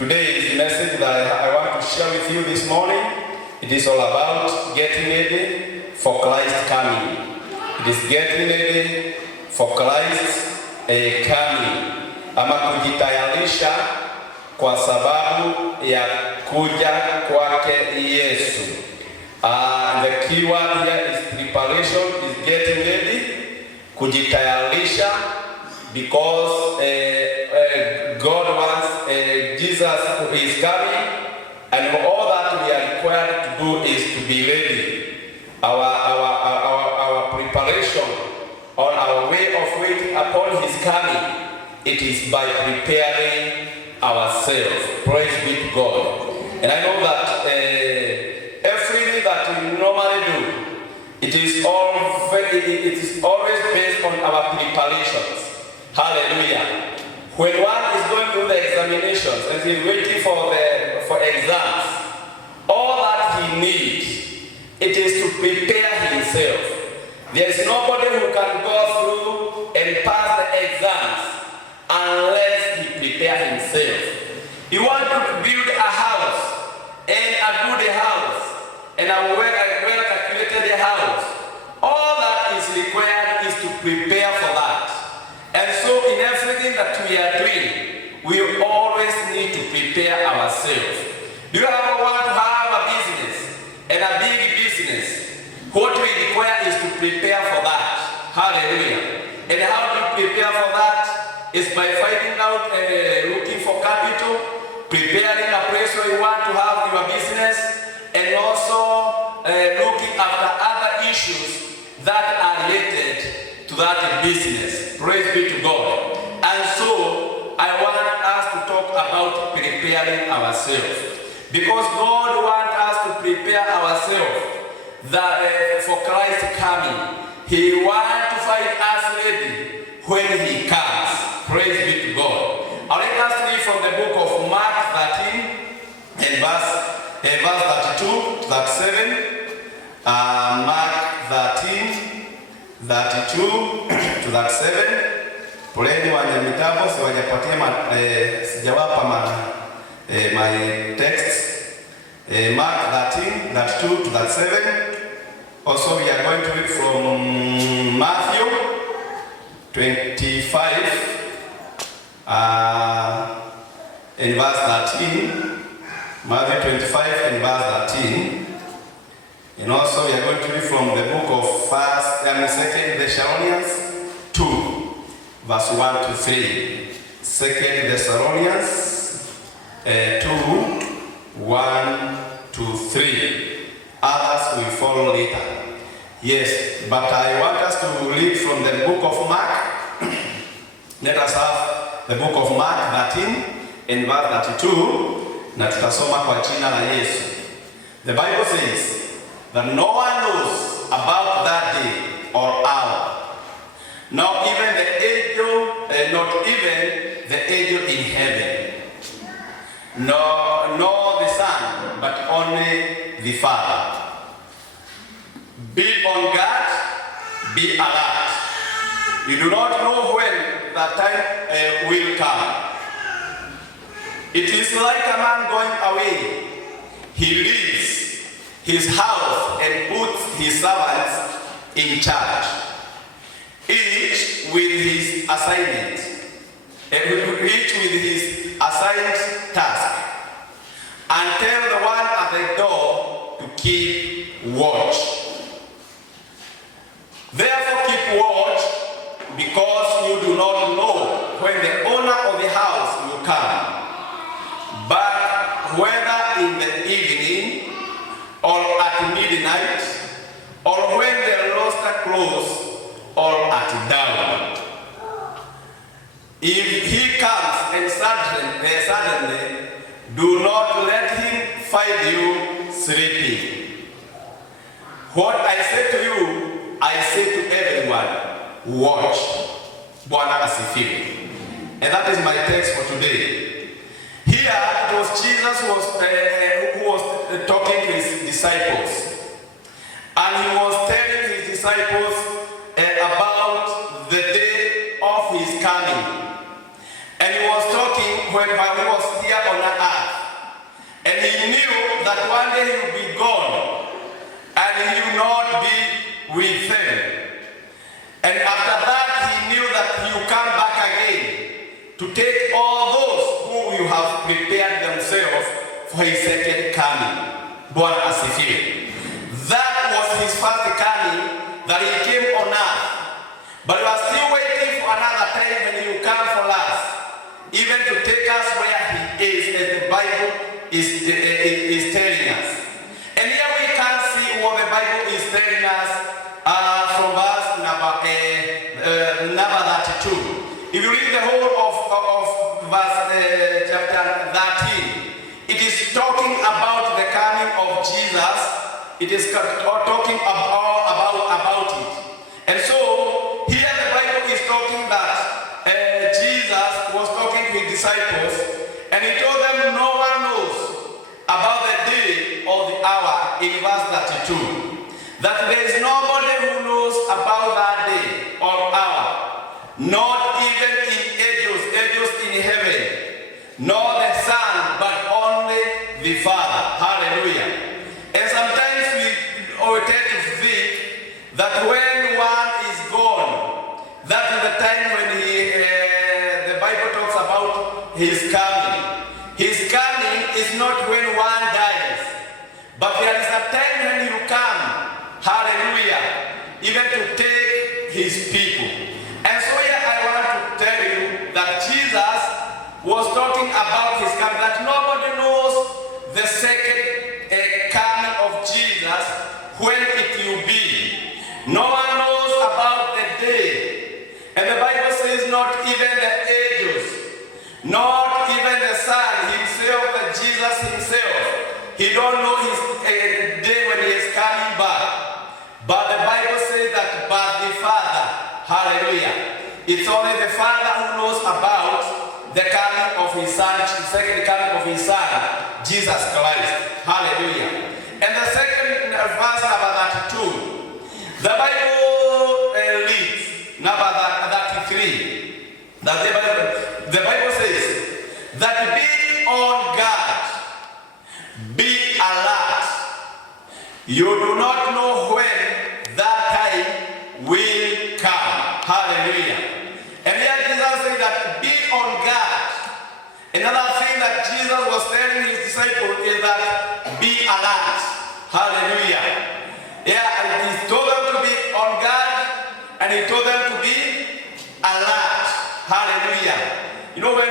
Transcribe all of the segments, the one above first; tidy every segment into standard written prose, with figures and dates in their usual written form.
Today's message that I want to share with you this morning, it is all about getting ready for Christ coming. It is getting ready for Christ coming, ama kujitayarisha kwa sababu ya kuja kwake Yesu. The keyword here is preparation, is getting ready, kujitayarisha, because God wants Jesus who is coming, and all that we are required to do is to be ready. Our preparation on our way of waiting upon His coming, it is by preparing ourselves. Praise be to God. And I know that everything that we normally do, it is always based on our preparations. Hallelujah. When one is going through the examinations and he's waiting for exams, all that he needs, it is to prepare himself. There is nobody who can go through and pass the exams unless he prepare himself. You want to build a house, and a good house, and a well-calculated house. All that is required is to prepare for that. And so in everything that we are doing, we always need to prepare ourselves. Do you ever want to have a business, and a big business? What we require is to prepare for that. Hallelujah. And how to prepare for that is by finding out, looking for capital, preparing a place where you want to have your business, and also looking after other issues that are related to that business. Praise be to God. And so I want us to talk about preparing ourselves, because God wants us to prepare ourselves for Christ coming. He wants to find us ready when He comes. Praise be to God. I'll let us read from the book of Mark 13 and verse 32 to 37. Mark 13, 32 to 37. Poleni wenye mitabu siwajapatia sijawapa my text. Mark 13, 32 to 37. Also we are going to read from Matthew 25 in verse 13. Matthew 25 and verse 13. And also we are going to read from the book of 2 Thessalonians 2, verse 1 to 3. 2 Thessalonians 2, 1 to 3. Others will follow later. Yes, but I want us to read from the book of Mark. Let us have the book of Mark 13 and verse 32. Na tutasoma kwa jina la Yesu. The Bible says that no one knows about that day or hour, not even the angel in heaven, nor the Son, but only the Father. Be on guard, be alert. You do not know when that time will come. It is like a man going away. He leaves his house and puts his servants in charge, each with his assignment, each with his assigned task, and tell the one at the door to keep watch. Therefore keep watch, because you do not know when the owner of the house will come, but whether in the evening, or at midnight, or when the roster closes, or at dawn. If he comes and suddenly, do not let him find you sleeping. What I say to you, I say to everyone, watch. Bwana asifiwe. And that is my text for today. Here it was Jesus who was talking to his disciples, and he was telling his disciples about the day of his coming. And he was talking when he was here on earth. that one day he will be gone and he will not be with them. And after that, he knew that he will come back again to take all those who will have prepared themselves for his second coming. Bwana asifiwe. That was his first coming, that he came on earth. But we are still waiting for another time when he will come for us, even to take us where he is, as the Bible is telling us. And here we can see what the Bible is telling us from verse number 32. If you read the whole of verse chapter 13, it is talking about the coming of Jesus. It is talking about it. And so here the Bible is talking that Jesus was talking to his disciples, and he told them no one knows about the day or the hour in verse 32. That there is nobody who knows about that day or hour, not even in angels in heaven, nor the Son, but only the Father. Hallelujah. And sometimes we tend to think that when one is gone, that is the time when the Bible talks about his coming. His coming is not when one dies, but there is a time when he will come. Hallelujah. Even to take his people. And so here I want to tell you that Jesus was talking about his coming, that nobody knows the second coming of Jesus, when it will be. No one knows about the day. And the Bible says not even the angels, not even the Son himself, that Jesus himself, he don't know his day when he is coming back. But the Bible says that but the Father, hallelujah, it's only the Father who knows about the coming of his Son, the second coming of his Son, Jesus Christ. Hallelujah. And the second verse, number 32, the Bible reads, number 33, that the Bible says that be on guard, be alert. You do not know when that time will come. Hallelujah. And here Jesus said that be on guard. Another thing that Jesus was telling his disciples is that be alert. Hallelujah. Yeah, he told them to be on guard, and he told them to be alert. Hallelujah. You know, when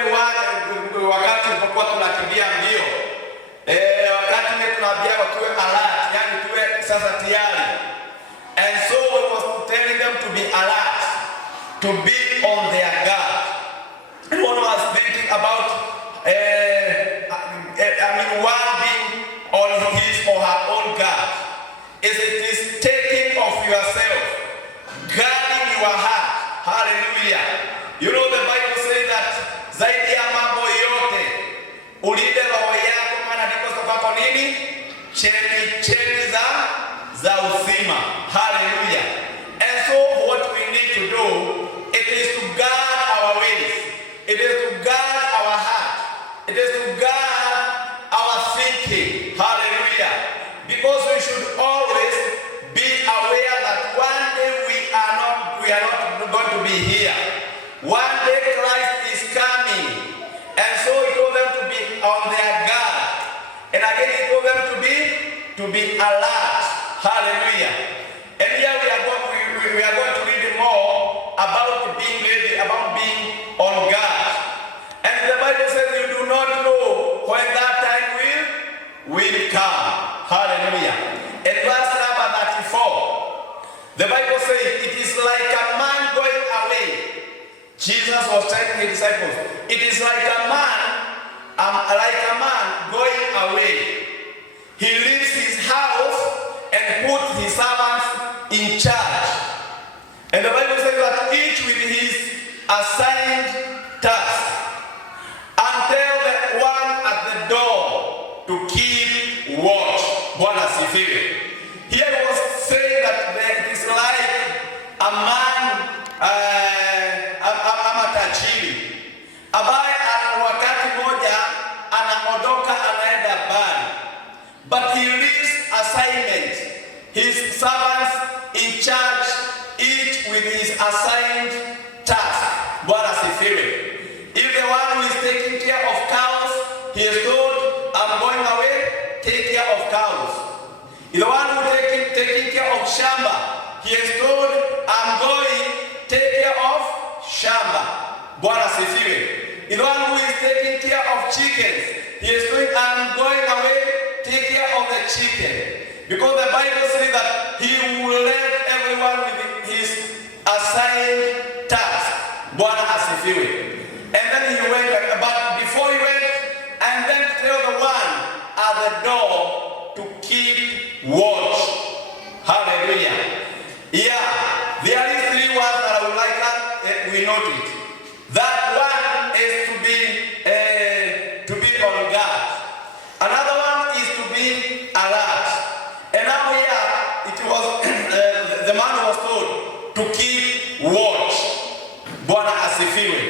wakati mpokuwa tunakimbia mbio, wakati tunaambia tuwe alert, yani tuwe sasa tayari. And so he was telling them to be alert, to be on their guard. And one was thinking about, one being on his or her own guard. It is taking of yourself, guarding your heart. Hallelujah. You know the Bible says that zaidi ya mambo yote ulinde roho yako, maana ndiko sababu nini? Chemchemi za uzima. Hallelujah. And so what we need to do, it is to guard our ways. It is to guard our heart. It is to guard our thinking. Hallelujah. Because we should always be aware that one day we are not going to be here. One day Christ is coming. And so he told them to be on their guard. And again he told them to be alert. Hallelujah. And here we are going to read more about being ready, about being on guard. And the Bible says you do not know when that time will come. Hallelujah. In verse number 34, the Bible says it is like a man going away. Jesus was telling his disciples, it is like a man going away. He leaves his house and puts his servants in charge. And the Bible says that each with his assigned task, until the one at the door to keep watch. Bwana asifiwe. Here he was saying that it is like a man, ama tajiri ambaye wakati chickens. He is saying, I'm going away, take care of the chicken. Because the Bible says that he will let everyone with his assigned task. Bwana asifiwe. And then he went, but before he went, and then tell the one at the door to keep watch. Hallelujah. Yeah, there are three words that I would like us we note it. That one is to be on guard. Another one is to be alert. And now here it was the man was told to keep watch. Bwana asifiwe.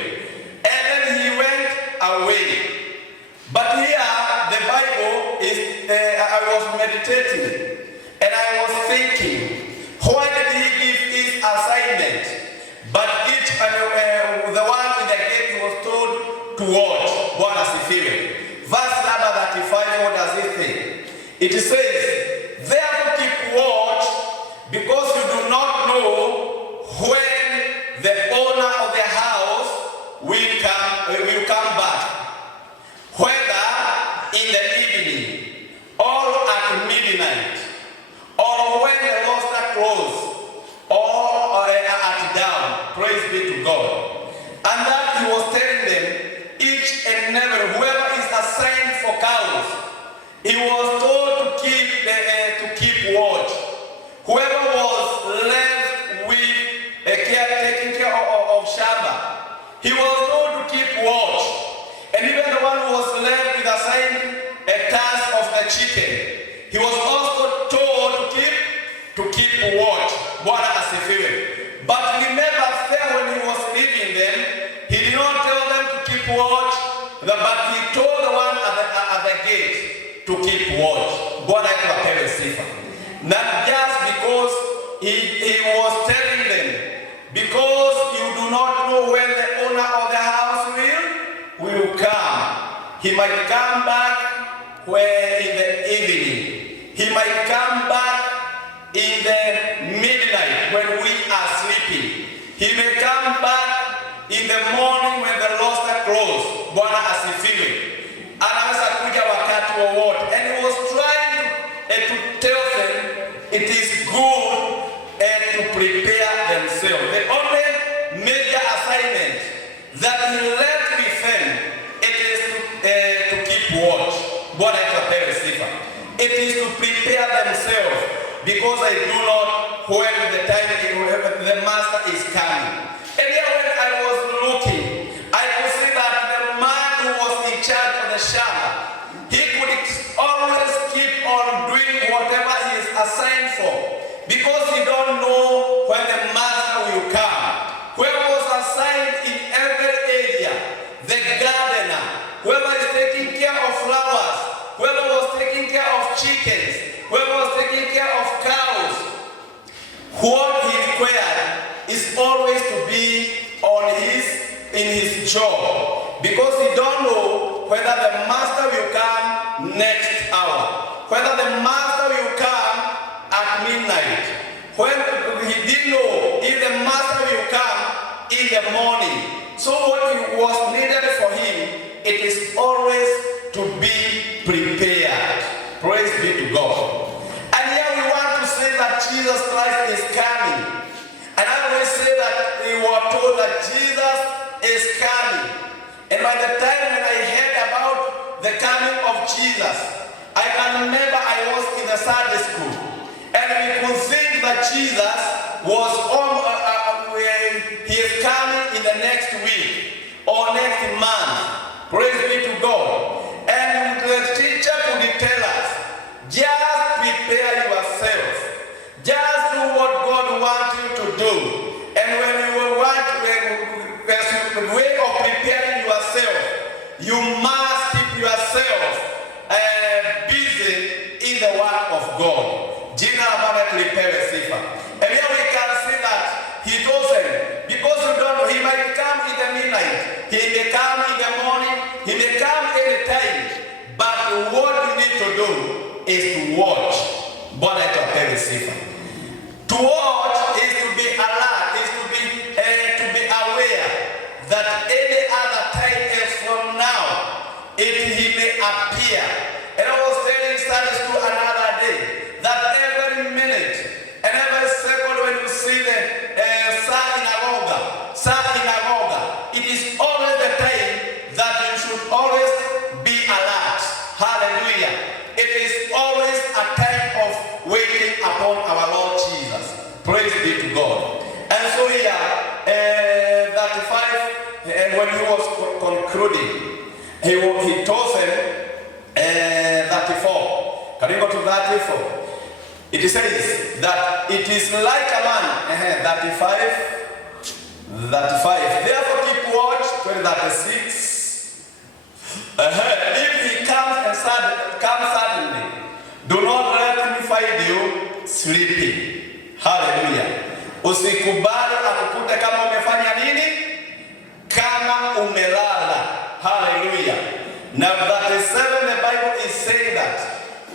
And then he went away. But here the Bible is I was meditating and I was thinking, why did he give his assignment? But each and the one in the gate was told to watch. Bwana asifiwe. Verse number 35, what does it say? It says, therefore keep watch, because you do not know when the owner of the house will come back, whether in the evening or at midnight, or when the roster closes, or at dawn. Praise be to God. And that he was telling them, each and every, whoever is assigned for cows, he was told to keep watch. Whoever was left with taking care of Shamba, he was told to keep watch. And even the one who was left with assigned a task of the chicken, he was also told to keep watch. Bwana asifiwe. But he never said when he was leaving them, he did not tell them to keep watch, but he told the one at the gate to keep watch. Bwana apewe sifa. Not just because he was telling them, because you do not know when the owner of the house will come. He might come back where in the evening. He might come back in the midnight when we are sleeping. He may come back in the morning when the roster closes. Bwana asifiwe. Anaweza kuja wakati wowote. And he was trying to tell them it is good to prepare themselves. The only major assignment that he left with them, it is to keep watch. Bwana apewe sifa. It is to prepare themselves, because I do not when the time the master is coming. And here when I was looking, I could see that the man who was in charge of the shamba, he could always keep on doing whatever he is assigned for, because he don't know when the master will come. Whoever was assigned in every area, the gardener, whoever is taking care of flowers, whoever was taking care of chickens, whoever was taking care of cows, what he required is always to be in his job, because he don't know whether the master will come next hour, whether the master will come at midnight, when he didn't know if the master will come in the morning. So what was needed for him, it is always to be prepared. Praise be to God. And here we want to say that Jesus Christ is coming. And I always say that we were told that Jesus is coming. And by the time when I heard about the coming of Jesus, I can remember I was in the Sunday school. And we could think that Jesus was he is coming in the next week or next month. Praise be to God. And the teacher could tell us, just prepare yourself. Just do what God wants you to do. And when you want the way of preparing yourself, you must keep yourself busy in the work of God. Jina la Bwana tulipewe sifa. And here we can see that he told them, because you don't know, he might come in the midnight, he may come in the morning, he may come anytime. But what you need to do is to watch. Bwana tupewe sifa. To watch is to be alert, is to be aware that any other time else from now, he may appear. And I was telling Sunday school another day that every minute and every second when you see the synagogue, it is always the time that you should always be alert. Hallelujah. It is always a time of waiting upon our Lord Jesus. Praise be to God. And so here, 35, when he was concluding, he told them 34. Can you go to 34? It says that it is like a man, 35. Therefore keep watch, 36. If he comes suddenly, do not let him find you sleeping. Hallelujah. Usikubali akukute kama umefanya nini? Kama umelala. Hallelujah. Now 37, the Bible is saying that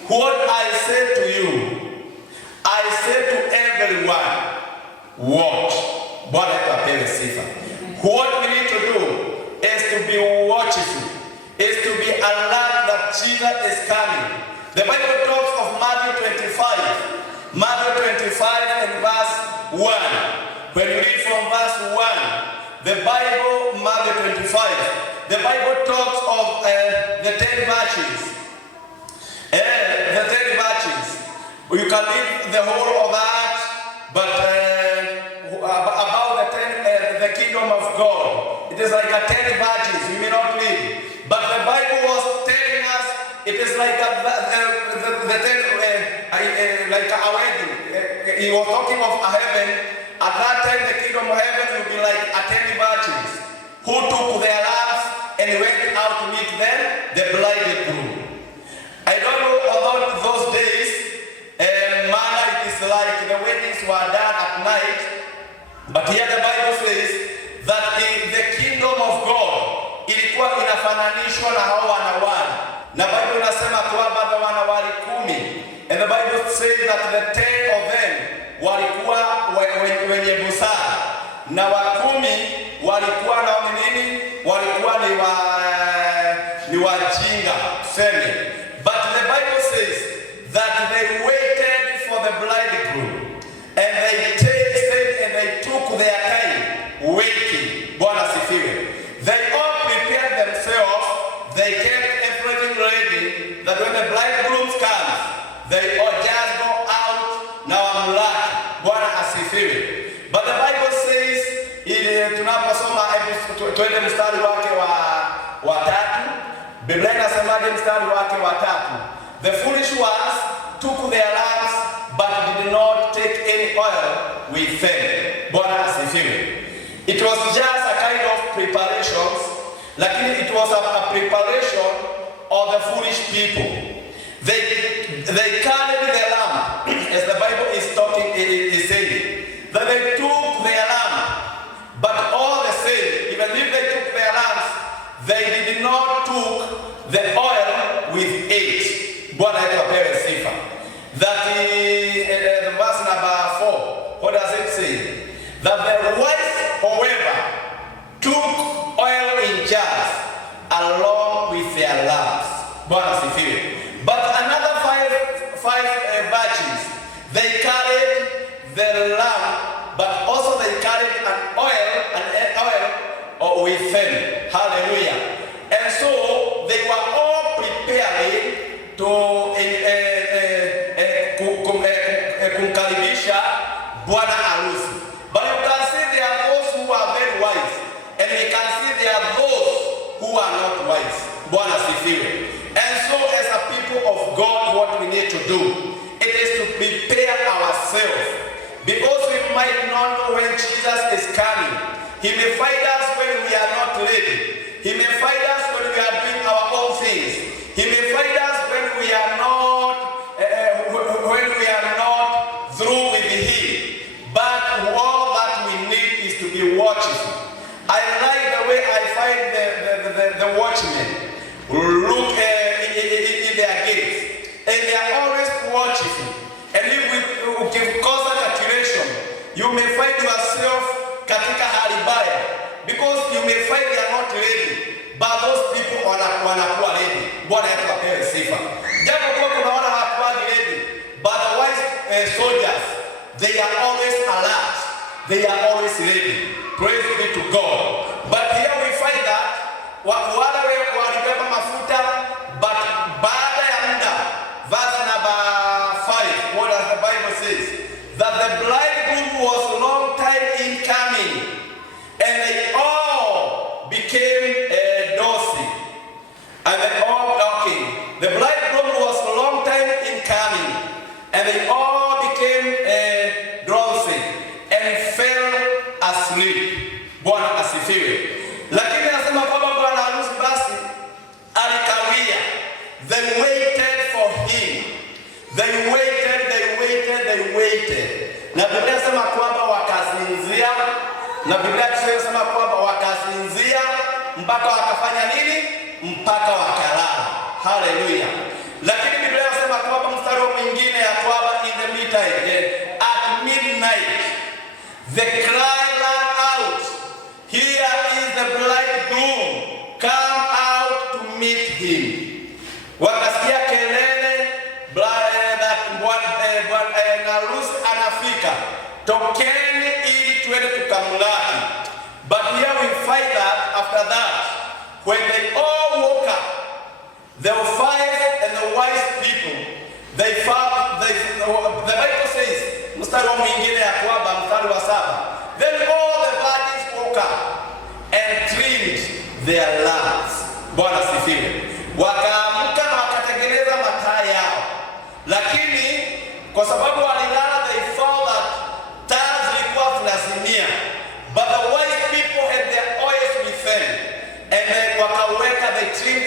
what I say to you, I say to everyone, watch. Bwana tupewe sifa. What we need to do is to be watchful, is to be alert that Jesus is coming. The Bible talks of Matthew 25 and verse 1. When you read from verse 1, the Bible, Matthew 25, the Bible talks of the 10 virtues. The 10 virtues. You can read the whole of that, but about the kingdom of God, it is like a 10 virtues. You may not read, but the Bible was telling us it is like the 10, like a wedding. He was talking of a heaven. At that time, the kingdom of heaven will be like a 10 virgins who took their lamps and went out to meet them, the bridegroom. I don't know about those days, manner it is like the weddings were done at night, but here the Bible says that the kingdom of God ilikuwa inafananishwa na hao wanawali, na Bible inasema kwamba the wanawali 10, and the Bible says that the 10 of them walikuwa wenye busara na wa 10 walikuwa na nini? Walikuwa ni wajinga semi. But the Bible says that they waited for the bridegroom and they tasted and they took their time waiting. Bwana sifiwe. They all prepared themselves. They kept everything ready that when the bridegroom comes, they all just go out. Now I'm lucky. Bwana asifiwe. But the Bible says tunaposoma twende mstari wake wa 3. Biblia inasemaje mstari wake wa 3? The foolish ones took their lamps but did not take any oil with them. Bwana asifiwe. It was just a kind of preparations, lakini it was a preparation of the foolish people. They carried their lamp, as the Bible is talking, is saying that they took their lamp, but all the same, even if they took their lamps, they did not took the oil with it. Bwana tupewe sifa. That the verse number 4, what does it say? That the wise, however, took oil in jars along with their lamps. Bwana sifiwe. But another five virgins, they carried the lamp, but also they carried an oil with them. Hallelujah. And so they were all preparing to kumkaribisha bwana harusi. But you can see there are those who are very wise, and we can see there are those who are not wise. Bwana sifiwe. And so as a people of God, what we need to do, it is to prepare ourselves, because we might not know when Jesus is coming. He may find us when we are not ready. He may find us when we are doing our own things. He may find us when we are not through with Him. But all that we need is to be watchful. I like the way I find the watchmen look in their gates, and they are always watchful. And if we give cause a calculation, you may find yourself katika hali mbaya, because you may find they are not ready, but those people wanakuwa ready. Bwana yetu apewe sifa. Japo kwa tunaona hawakuwa ready, but the wise soldiers, they are always alert. They are always ready. Praise be to God. But here we find that wale walibeba mafuta, but baada ya muda, verse number 5, what does the Bible says? That the bridegroom was a long time in coming, and they all became dorsey, and they all talking. The bridegroom was a long time in coming, and they all became dorsey and fell asleep. Bwana asifiwe. Lakini nasema kwamba bwana harusi basi alikawia. They waited for him. They waited. Na Biblia inasema kwamba wakasinzia. Na Biblia inasema kwamba wakasinzia mpaka wakafanya nini? Mpaka wakalala. Haleluya. Lakini Biblia inasema kwamba mstari mwingine ya kwamba in the midnight, at midnight, the cry ran out, here is the bridegroom, come out to meet him. Wakasikia kelele harusi anafika, tokeni ili tuende tukamlaki. But here we find that after that, when they all woke up, the wise and the wise people, they found, the Bible says, mstari wa mwingine ya kwamba mstari wa 7, then all the virgins woke up and trimmed their lamps. Bwana sifiwe. Wakaamka na wakatengeneza mataa yao, lakini kwa sababu walilala, they found that taa zilikuwa zinazimia. But the wise people had their oils with them, and then wakaweka, they trimmed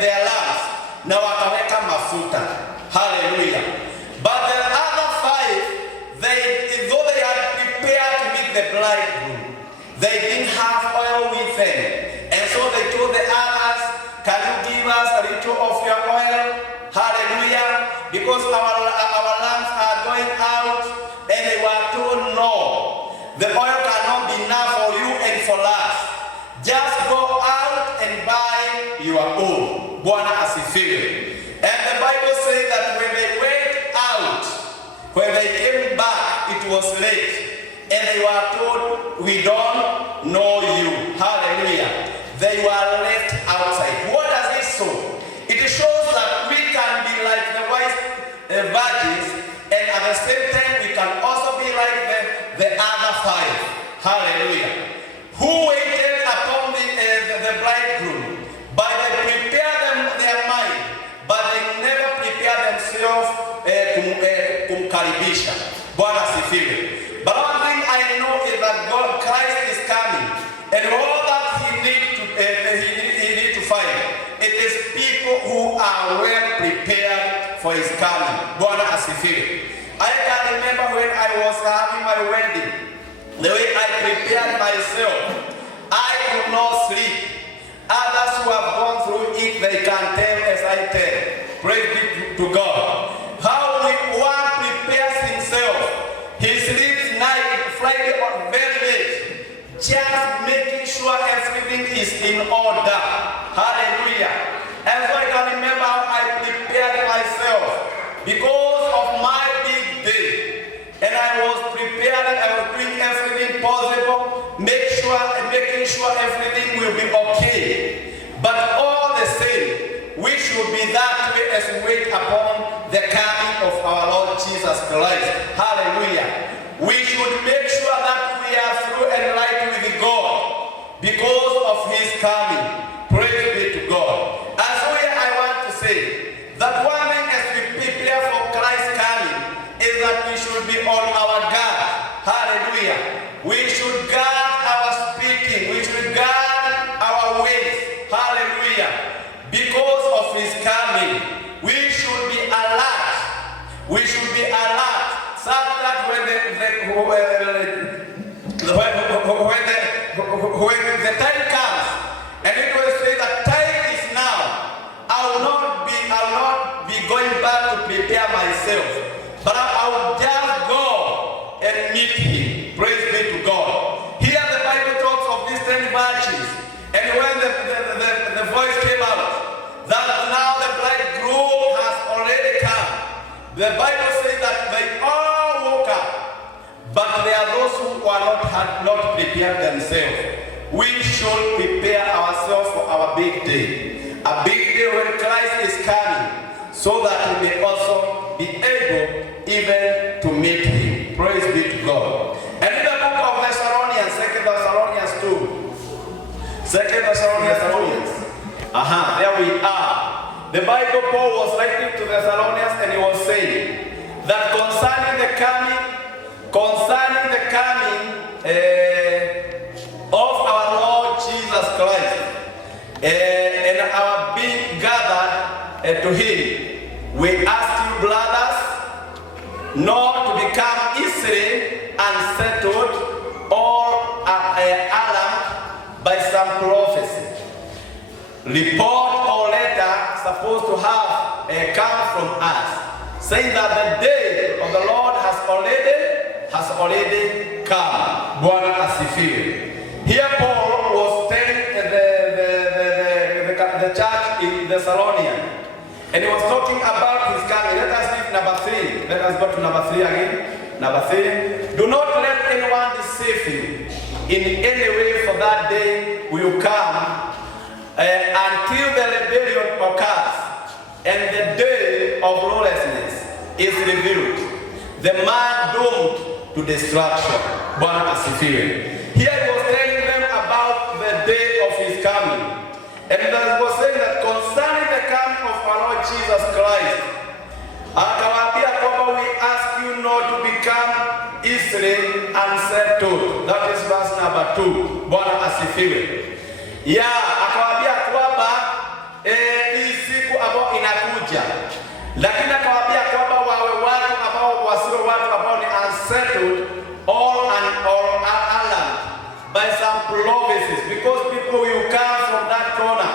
their lamps, na wakaweka mafuta. Hallelujah. But the other 5, though they had prepared to meet the bridegroom, they didn't have oil with them. And so they told the others, can you give us a little of your oil? Hallelujah. Because our lamps are going out. And they were told, no, the oil cannot be enough for you and for us. Just go out and buy your own. Bwana asifiwe. And the Bible says that when they went out, when they came back, it was late. And they were told, we don't know you. Hallelujah. They were left outside. What does it show? It shows that we can be like the wise virgins, and at the same time we can also be like the other 5. Hallelujah. Who waited upon the bridegroom, but they prepared their mind, but they never prepared themselves kumkaribisha. Bwana sifiwe. But one thing I know is that God, Christ is coming, and all that he need to find, it is people who are well prepared for his coming. Bwana asifiwe. I can remember when I was having my wedding, the way I prepared myself, I could not sleep. Others who have gone through it, they can tell as I tell. Praise be to God. How one prepares himself. He sleeps night, Friday or very late, just making sure everything is in order. Hallelujah. And so I can remember how I prepared myself because of my big day. And I was preparing, I was doing everything possible, making sure everything will be okay. But all the same, we should be that way as we wait upon the coming of our Lord Jesus Christ. Hallelujah. We should make sure that we are through and right with God because of his coming. Praise be to God. And so here I want to say that one thing as we prepare for Christ's coming is that we should be on our guard. Hallelujah. We should guard our speaking. We should guard our ways. Hallelujah. Because of his coming, we should be alert. We should be alert, so that when the time comes, and it will say that time is now, I will not be going back to prepare myself, but I will just go and meet him. Praise be to God. Here the Bible talks of these 10 virgins, and when the voice came out, that The Bible says that they all woke up, but there are those who had not prepared themselves. We should prepare ourselves for our big day. A big day when Christ is coming, so that we may also be able even to meet him. Praise be to God. And in the book of Thessalonians, 2 Thessalonians 2. 2 Thessalonians. There we are. The Bible, Paul was writing to Thessalonians, and he was saying that concerning the coming of our Lord Jesus Christ and our being gathered to him, we ask you, brothers, not to become easily unsettled or alarmed by some prophecy, report or letter supposed to have come from us, saying that the day of the Lord has already come. Bwana asifiwe. Here Paul was telling the church in Thessalonians, and he was talking about his coming. Let us read number 3. Let us go to number 3 again. Number 3. Do not let anyone deceive you in any way, for that day will come until the rebellion occurs and the day of lawlessness is revealed, the man doomed to destruction. Bwana asifiwe. Here he was telling them about the day of his coming. And he was saying that concerning the coming of our Lord Jesus Christ, akawaambia kwamba we ask you not to become easily unsettled. That is verse number 2. Bwana asifiwe. Akawaambia kwamba hii siku ambayo inakuja, lakini akawaambia kwamba wawe watu ambao wasio watu ambao ni unsettled or alarmed by some prophecies, because people will come from that corner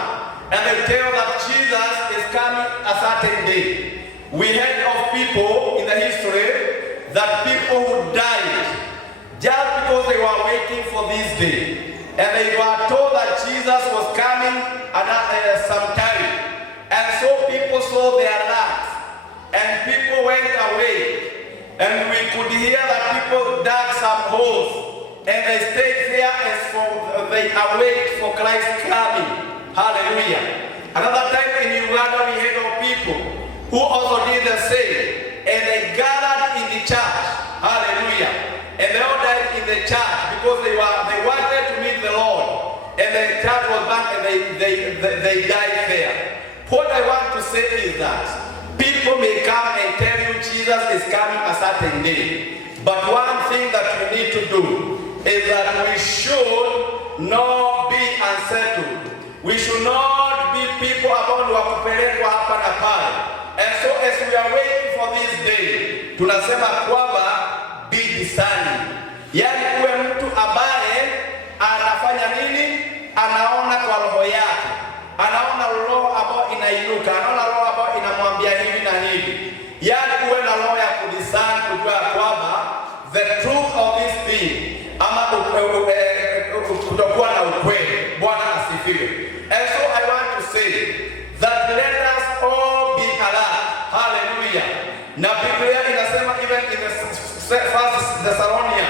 and they tell that Jesus is coming a certain day. We heard of people in the history that people who died just because they were waiting for this day, and they were told that Jesus was coming sometime, and so people saw their lamps and people went away, and we could hear that people dug some holes and they stayed there as they await for Christ's coming. Hallelujah. Another time in Uganda we heard of people who also did the same, and they gathered in the church. Hallelujah. And they all died in the church because they wanted to meet the Lord, and the church was back and they died there. What I want to say is that people may come and tell you Jesus is coming a certain day, but one thing that we need to do is that we should not be unsettled. We should not be people ambao wa kupelekwa hapa na pale. And so as we are waiting for this day, tunasema kwamba be discerning. Yaani uwe mtu ambaye anafanya nini? Anaona kwa roho yake. Anaona roho ambayo inainuka, anaona roho ambayo inamwambia hivi na hivi. Yaani uwe na roho ya kudiscern, kujua kwamba the truth of this thing, ama kutokuwa na ukweli. Bwana asifiwe. And so I want to say that let us all be alert. Hallelujah. Na Biblia inasema even in the First Thessalonians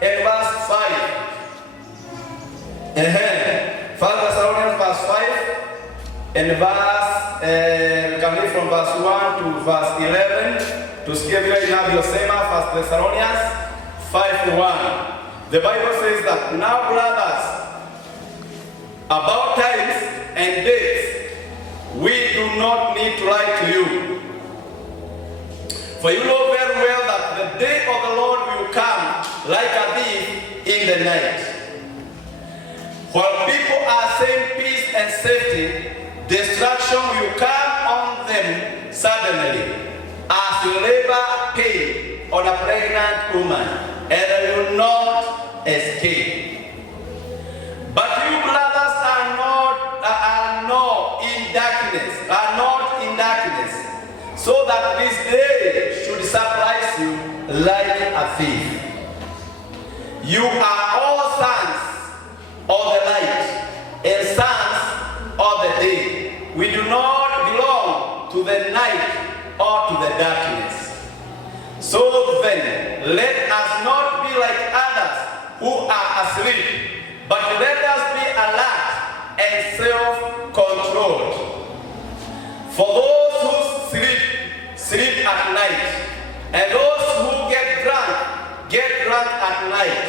and verse 5. First Thessalonians verse 5 and verse we can read from verse 1 to verse 11. Tusikie vile inavyosema First Thessalonians 5:1. The Bible says that now, brothers, about times and dates we do not need to write to you, for you know very well that the day of the Lord will come like a thief in the night. While people are saying peace and safety, destruction will come on them suddenly, as labor pain on a pregnant woman, and they will not escape. But you, brothers, are not in darkness, so that this day should surprise you like a thief. You are all sons of the light and sons of the day. We do not belong to the night or to the darkness. So then, let us not be like others who are asleep, but let us be alert and self-controlled. For those who sleep at night, and those who get drunk at night.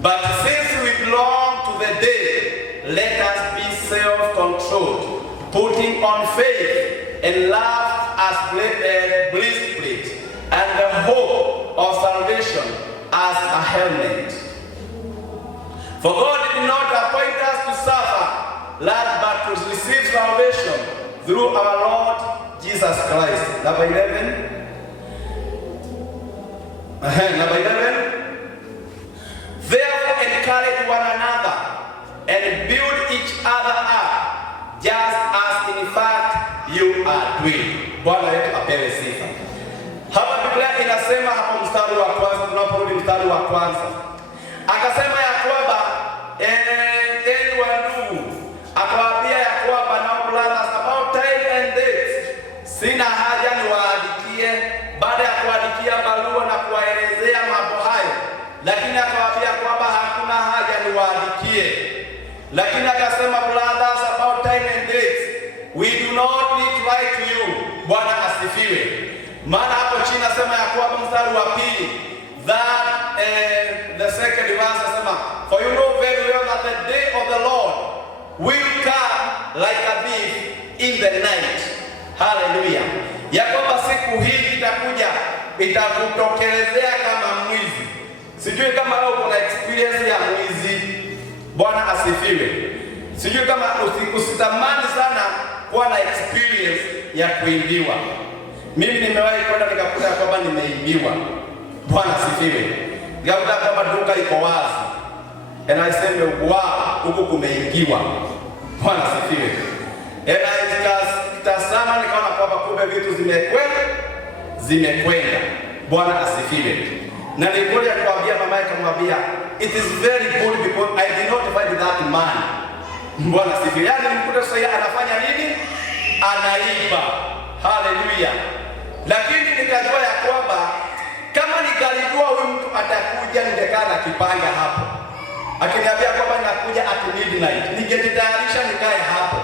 But since we belong to the day, let us be self-controlled, putting on faith and love as breastplate, and the hope of salvation as a helmet. For God did not appoint us to suffer, but to receive salvation through our Lord Jesus Christ. Number 11. Number 11. Therefore encourage one another and build each other up, just as in fact you are doing. Bwana wetu apewe sifa. Hapa Biblia inasema hapo mstari wa kwanza, tunaporudi mstari wa kwanza, akasema ya kwamba enyi wandugu, akawaambia ya kwamba now brothers, about time and date, sina haja niwaandikie, baada ya kuandikia barua na kuwaelezea mambo hayo, lakini akawaambia kwamba hakuna haja niwaandikie, lakini akasema brothers, about time and date, we do not need to write to you. Bwana asifiwe. Maana hapo chini nasema ya kwamba mstari wa pili, that the second verse nasema, for you know very well that the day of the Lord will come like a thief in the night. Hallelujah. Ya kwamba siku hii itakuja, itakutokelezea kama mwizi. Sijui kama wewe uko na experience ya mwizi. Bwana asifiwe. Sijui kama usitamani sana kuwa na experience ya kuibiwa. Mimi nimewahi kwenda nikakuta kwamba nimeibiwa. Bwana asifiwe. Nikakuta kwamba duka iko wazi. And I said, wow, huku kumeingiwa. Bwana asifiwe. And nikatazama nikaona kwamba kumbe vitu zimekwenda. Bwana asifiwe. Na nilikuja kuambia mama yake, kumwambia it is very good because I did not find that man. Bwana asifiwe. Yaani nilikuta sasa anafanya nini? Anaiba. Hallelujah. Lakini nikajua ya kwamba kama nikalijua huyu mtu atakuja, ningekaa na kipanga hapo. Akiniambia kwamba nakuja at midnight, ningejitayarisha nikae hapo.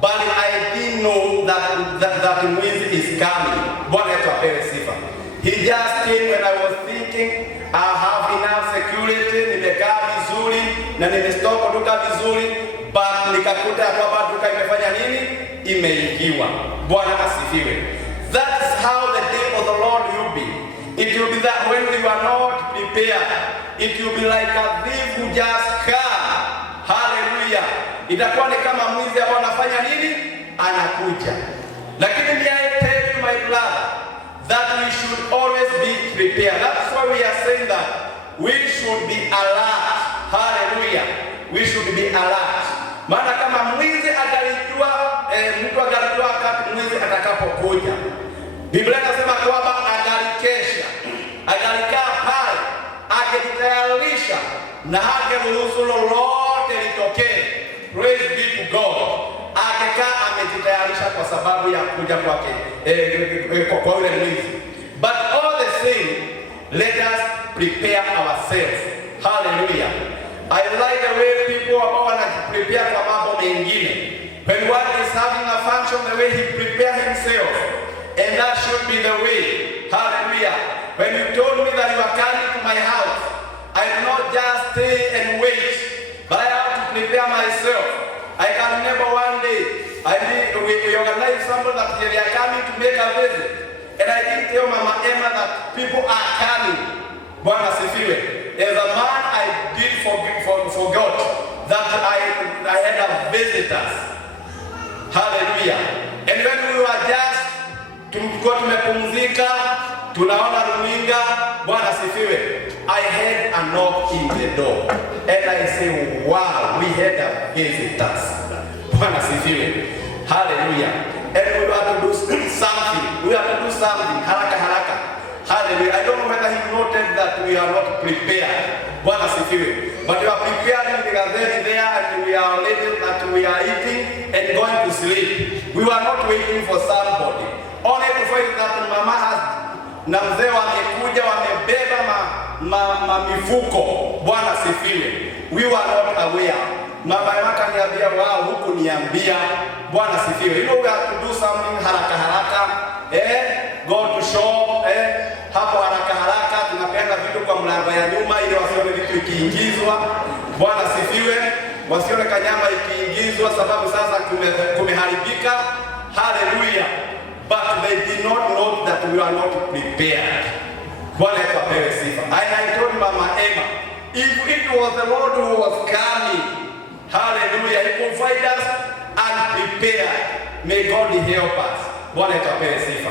But I didn't know that mwizi is coming. Bwana yetu apewe sifa. He just came when I was thinking I have enough security, nimekaa vizuri na nimestoko duka vizuri, but nikakuta kwamba duka imefanya nini? Imeingiwa. Bwana asifiwe. That's how the day of the Lord will be. It will be that when you are not prepared, it will be like a thief who just come. Hallelujah. Itakuwa ni kama mwizi ambao anafanya nini? Anakuja. Lakini I tell you my brother, that we should always be prepared. That's why we are saying that we should be alert. Hallelujah. We should be alert. Maana kama mwizi atalijua, mtu atalijua wakati mwizi atakapokuja. Biblia inasema kwamba atalikesha, atalikaa pale, akijitayarisha na hakeruhusu lolote litokee. Praise be to God. Akikaa amejitayarisha kwa sababu ya kuja kwake kwa yule mwizi. But all the same, let us prepare ourselves. Hallelujah. I like the way people ambao wanajiprepare kwa mambo mengine. When one is having a function, the way he prepare himself, and that should be the way. Hallelujah. When you told me that you are coming to my house, I did not just stay and wait, but I have to prepare myself. I can remember one day, we organized something that they are coming to make a visit, and I didn't tell Mama Emma that people are coming. Bwana asifiwe. As a man, I did forgot that I had a visitors. Hallelujah. And when we were just tulikuwa tumepumzika, tunaona runinga, Bwana asifiwe, I had a knock in the door, and I say, wow, we had a visitors. Bwana asifiwe. Hallelujah. And we have to do something. We have to do something. Haraka. Hallelujah. I don't know whether he noted that we are not prepared. Bwana asifiwe. But we are prepared in the gazette there, and we are ready that we are eating and going to sleep. We were not waiting for somebody. Only to find that mama has na mzee wamekuja wamebeba mifuko. Bwana sifiwe. We were not aware. Mama yake akaniambia wao huku niambia. Bwana sifiwe. You know we have to do something haraka. Go to shop. Hapo haraka tunapeana vitu kwa mlango ya nyuma ili wasione vitu ikiingizwa. Bwana sifiwe. Wasione kanyama ikiingizwa sababu sasa kumeharibika. Hallelujah. But they did not know that we are not prepared. Bwana apewe sifa. And I told Mama Emma, if it was the Lord who was coming, hallelujah, he could find us unprepared. May God help us. Bwana apewe sifa.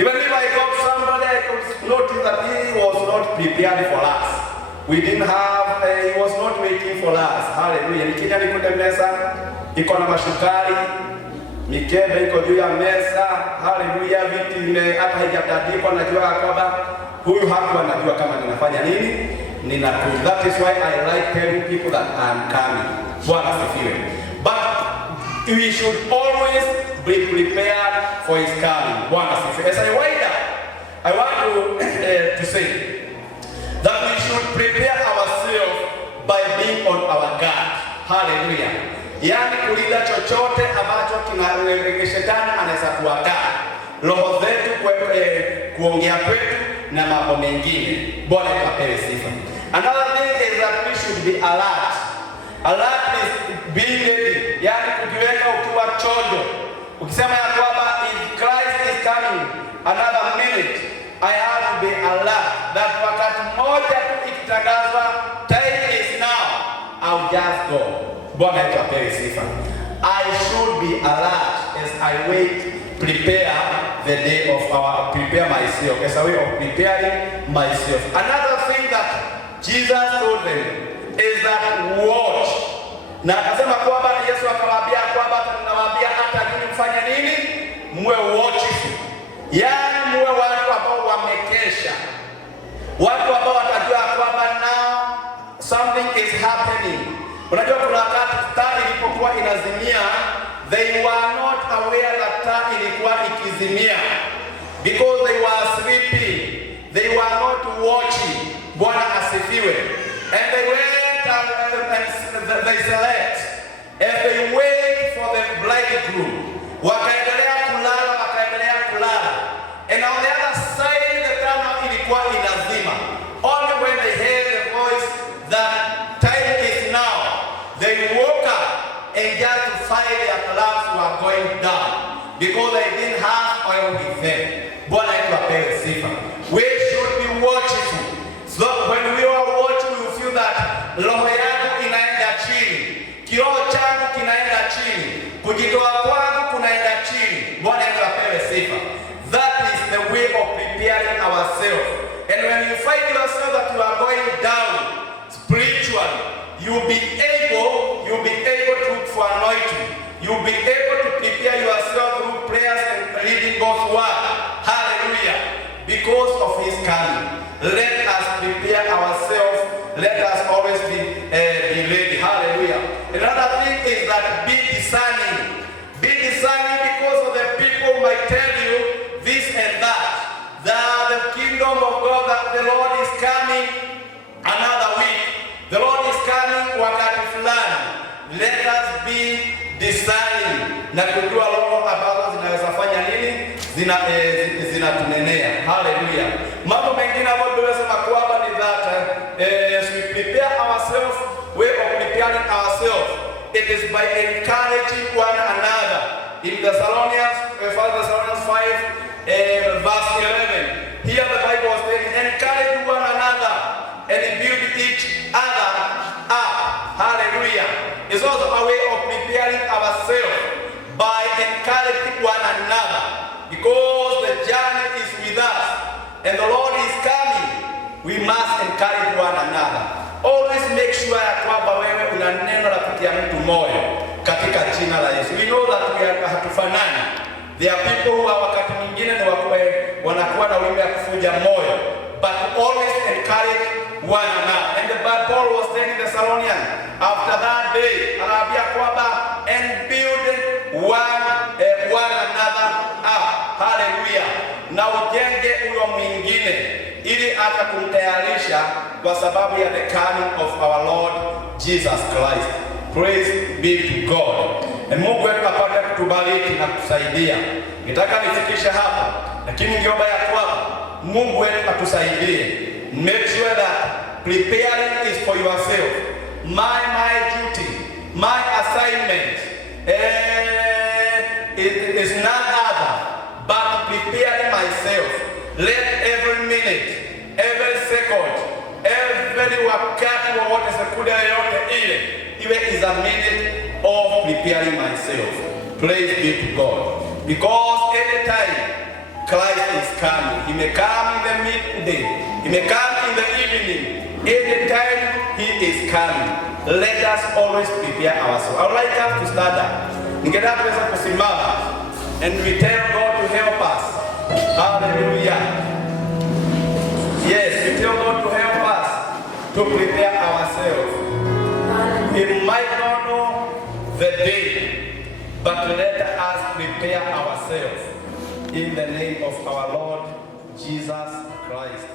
Even if I got somebody, I could notice that he was not prepared for us. We didn't have, he was not waiting for us. Hallelujah. Nikija nikute meza, iko na mashukari, mikebe iko juu ya meza. Hallelujah. Viti vile hata haijatandikwa, najua kwamba huyu hapo anajua kama ninafanya nini. Ninakuja. That is why I like telling people that I'm coming. Bwana asifiwe. But we should always be prepared for his coming. Bwana asifiwe. As I wind up, I want to say that we should prepare ourselves by being on our guard. Hallelujah. Yani kulinda chochote ambacho kina shetani anaweza kuakaa roho zetu, kuongea kwetu na mambo mengine. Bwana apewe sifa. Another thing is that we should be alert. Alert is being ready. Yani kujiweka ukiwa chonjo. Ukisema ya kwamba if Christ is coming another minute, I have to be alert that wakati mmoja tu ikitangazwa time is now, I'll just go. Bwana apewe sifa. I should be alert as I wait, prepare the day of prepare myself, as a way of preparing myself. Another thing that Jesus told them is that watch. Na akasema kwamba Yesu akawaambia kwamba tunawaambia hata nyinyi mfanye nini? Mwe watchful. Yani mwe watu ambao wamekesha. Watu ambao watajua kwamba now something is happening. Unajua kuna wakati taa ilipokuwa inazimia, they were not aware that taa ilikuwa ikizimia because they were sleeping. They were not watching. Bwana asifiwe. And they went and they select. And they wait for the bridegroom. Wakaendelea kulala. And on the other side the taa ilikuwa inazima. Only when they heard the voice that time is now, they woke up and just to find their lamps were going down because they didn't have oil with them. Bwana apewe sifa. We should be watchful. So when we are watching, we feel that roho yangu inaenda chini, kiroho changu kinaenda chini, kujitoa kwangu kunaenda chini. Bwana apewe sifa. That is the way of preparing ourselves. And when you find yourself that you are going down spiritually, you'll be able to look for anointing. You'll be able to prepare yourself through prayers and reading God's word. Hallelujah. Because of his coming. Let us prepare ourselves. Let us always be ready. Hallelujah. Another thing is that be discerning. Be discerning because of the people might tell you this and that. That the kingdom of God, that the Lord is coming another week. The Lord is coming wakati fulani. Let us be discerning na kujua roho ambazo zinaweza fanya nini, zinatunenea. Hallelujah. Mambo mengine ambayo tunasema kwamba ni that we prepare ourselves, way of preparing ourselves. It is by encouraging one another. In Thessalonians 5 verse 11. Here the Bible was saying, encourage one another and build each other up. Hallelujah. It's also a way of preparing ourselves by encouraging one another, because the journey is with us and the Lord is coming. We must encourage one another. Always make sure ya kwamba wewe una neno la kutia mtu moyo katika jina la Yesu. We know that we are hatufanani. There are people who are wakati mwingine ni wanakuwa na wimbo ya kufuja moyo, but always encourage one another. And the Paul was telling the Thessalonians after that day, anawaambia kwamba and build one another ujenge huyo mwingine, ili hata kumtayarisha kwa sababu ya the coming of our Lord Jesus Christ. Praise be to God. Mungu wetu apate kutubariki na kutusaidia. Nitaka nifikishe hapa, lakini ningeomba ya kwamba Mungu wetu atusaidie. Make sure that preparing is for yourself. My duty, my assignment is none other but preparing myself. Let every minute, every second, every wakati wowote, sekunde yoyote ile iwe is a minute of preparing myself. Praise be to God. Because anytime Christ is coming, He may come in the midday, He may come in the evening. Anytime He is coming, let us always prepare ourselves. I would like us to start up. Ningetaka tuweze kusimama and we tell God to help us. Hallelujah. Yes, we tell God to help us to prepare ourselves. We might not know the day, but let us prepare ourselves in the name of our Lord Jesus Christ.